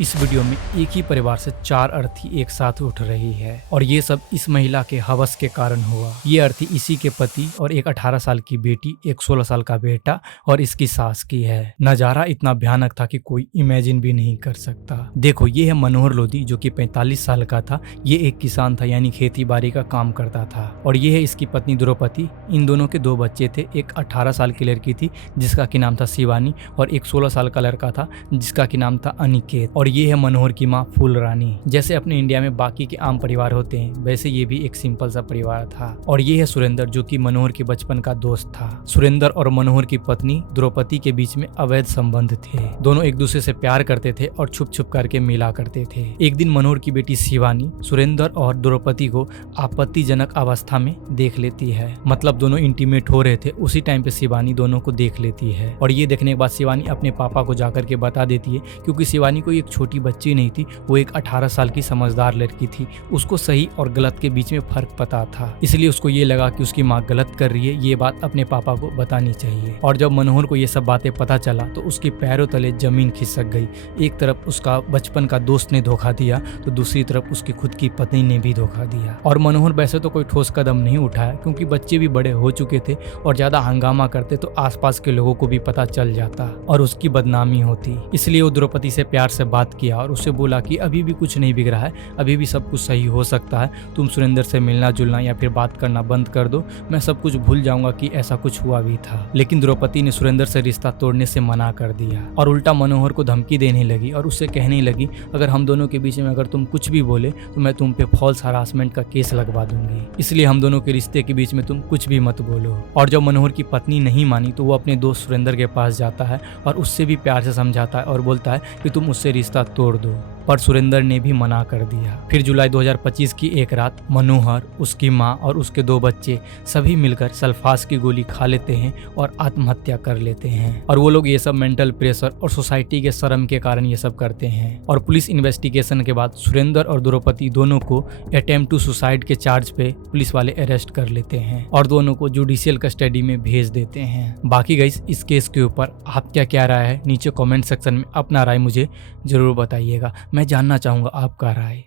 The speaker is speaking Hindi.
इस वीडियो में एक ही परिवार से 4 अर्थी एक साथ उठ रही है और ये सब इस महिला के हवस के कारण हुआ। ये अर्थी इसी के पति और एक 18 साल की बेटी, एक 16 साल का बेटा और इसकी सास की है। नजारा इतना भयानक था कि कोई इमेजिन भी नहीं कर सकता। देखो, ये है मनोहर लोधी जो कि 45 साल का था। ये एक किसान था, यानी खेती बाड़ी का काम करता था। और ये है इसकी पत्नी द्रौपदी। इन दोनों के 2 बच्चे थे। एक 18 साल की लड़की थी जिसका की नाम था शिवानी और एक 16 साल का लड़का था जिसका की नाम था अनिकेत। और ये है मनोहर की माँ फूल रानी। जैसे अपने इंडिया में बाकी के आम परिवार होते हैं, वैसे ये भी एक सिंपल सा परिवार था। और ये है सुरेंद्र जो कि मनोहर के बचपन का दोस्त था। सुरेंद्र और मनोहर की पत्नी द्रौपदी के बीच में अवैध संबंध थे। दोनों एक दूसरे से प्यार करते थे और छुप छुप करके मिला करते थे। एक दिन मनोहर की बेटी शिवानी सुरेंद्र और द्रौपदी को आपत्तिजनक अवस्था में देख लेती है। मतलब दोनों इंटीमेट हो रहे थे, उसी टाइम पे शिवानी दोनों को देख लेती है। और ये देखने के बाद शिवानी अपने पापा को जाकर के बता देती है, क्योंकि शिवानी को एक छोटी बच्ची नहीं थी, वो एक 18 साल की समझदार लड़की थी। उसको सही और गलत के बीच में फर्क पता था। इसलिए उसको ये लगा कि उसकी माँ गलत कर रही है, ये बात अपने पापा को बतानी चाहिए। और जब मनोहर को ये सब बातें पता चला तो उसके पैरों तले जमीन खिसक गई। एक तरफ उसका बचपन का दोस्त ने धोखा दिया तो दूसरी तरफ उसकी खुद की पत्नी ने भी धोखा दिया। और मनोहर वैसे तो कोई ठोस कदम नहीं उठाया, क्योंकि बच्चे भी बड़े हो चुके थे और ज्यादा हंगामा करते तो आसपास के लोगों को भी पता चल जाता और उसकी बदनामी होती। इसलिए वो द्रौपदी से प्यार से बात किया और उससे बोला कि अभी भी कुछ नहीं बिगड़ा है, अभी भी सब कुछ सही हो सकता है। तुम सुरेंद्र से मिलना जुलना या फिर बात करना बंद कर दो, मैं सब कुछ भूल जाऊंगा कि ऐसा कुछ हुआ भी था। लेकिन द्रौपदी ने सुरेंद्र से रिश्ता तोड़ने से मना कर दिया और उल्टा मनोहर को धमकी देने लगी और उससे कहने लगी, अगर हम दोनों के बीच में अगर तुम कुछ भी बोले तो मैं तुम पे फॉल्स हरासमेंट का केस लगवा दूंगी। इसलिए हम दोनों के रिश्ते के बीच में तुम कुछ भी मत बोलो। और जब मनोहर की पत्नी नहीं मानी तो वो अपने दोस्त सुरेंद्र के पास जाता है और उससे भी प्यार से समझाता है और बोलता है कि तुम उससे रिश्ता तोड़ दो, पर सुरेंद्र ने भी मना कर दिया। फिर जुलाई 2025 की एक रात मनोहर, उसकी माँ और उसके 2 बच्चे सभी मिलकर सल्फास की गोली खा लेते हैं और आत्महत्या कर लेते हैं। और वो लोग ये सब मेंटल प्रेशर और सोसाइटी के शर्म के कारण ये सब करते हैं। और पुलिस इन्वेस्टिगेशन के बाद सुरेंद्र और द्रौपदी दोनों को अटेम्प्ट टू सुसाइड के चार्ज पे पुलिस वाले अरेस्ट कर लेते हैं और दोनों को जुडिशियल कस्टडी में भेज देते हैं। बाकी गाइस, इस केस के ऊपर आप क्या राय है नीचे कमेंट सेक्शन में अपना राय मुझे जरूर बताइएगा। मैं जानना चाहूंगा आपका राय।